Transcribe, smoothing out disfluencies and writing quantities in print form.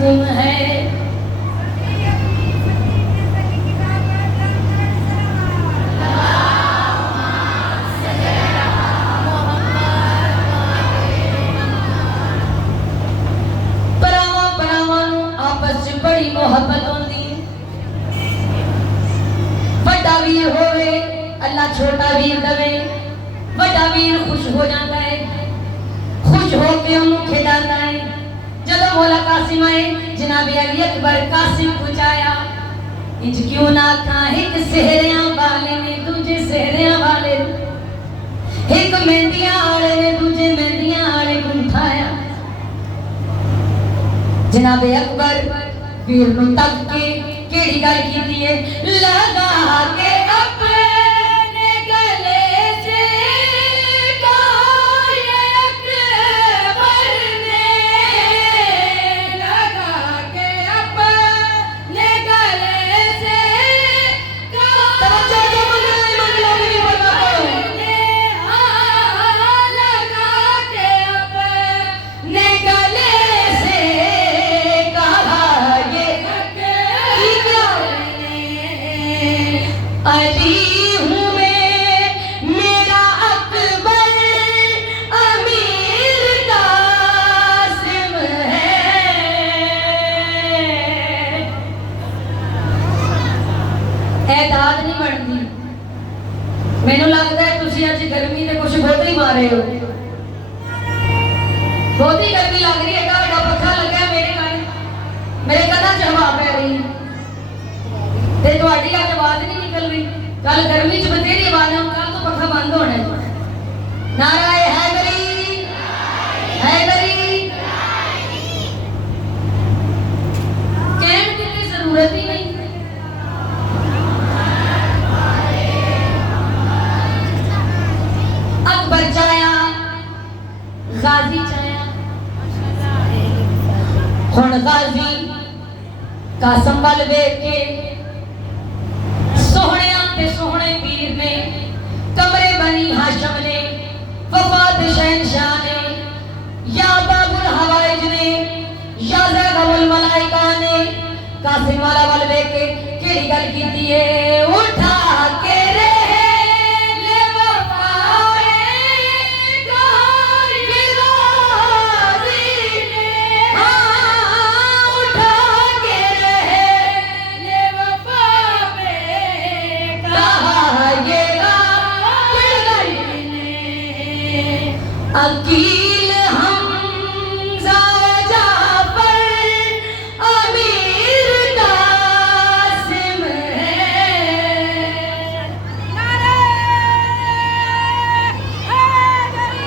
कासिम है। बड़ी मोहब्बत होती, बड़ा वीर होवे अल्लाह छोटा वीर दवे, बड़ा वीर खुश हो जाता है, खुश होके उन्हें खिलाता है। जब मौला कासिम आए जनाबे अली अकबर कासिम पूछाया इंज क्यों ना खा एक सेहरिया वाले ने दूजे सेहरिया वाले, एक मेहंदियां वाले ने दूजे मेहंदियां वाले को उठाया। जनाबे अकबर वीर नु तक के केड़ी गल कीती है, लगा के अपने गले से गाय अकबर ने, लगा के अपने गले से गाय लगा के अपने गले अली हूँ मैं मेरा अकबर अमीर कासिम है। एदाद नहीं बनती, मैनू लगता है तुसी अज गर्मी से कुछ बहुत ही मारे हो, बहुत ही गर्मी लग रही है। बड़ा पक्खा लगा मेरे कान, मेरे कदा च हवा पै रही है ते तुहाडी अज आवाज नहीं निकल रही। कल गर्मी च बतेरी आवाज है, कल तो पक्खा बंद होना है। नाराए हैदरी हैदरी कहने की कोई जरूरत ही नहीं। अकबर चाया गाजी चाया, हुण गाजी कासिम वाल वेख के सोहने पीर ने, कमरे बनी हाशम ने, वफात शहनशाह ने, या बाबुल हवाइज ने, या ज़ग़बुल मलाइका ने कासिम वाला वाल देख के केड़ी गल कीती है, उठा के रहे ले वफाए गाय गाज़ी ने, हाँ उठा के रहे ले वफाए अकी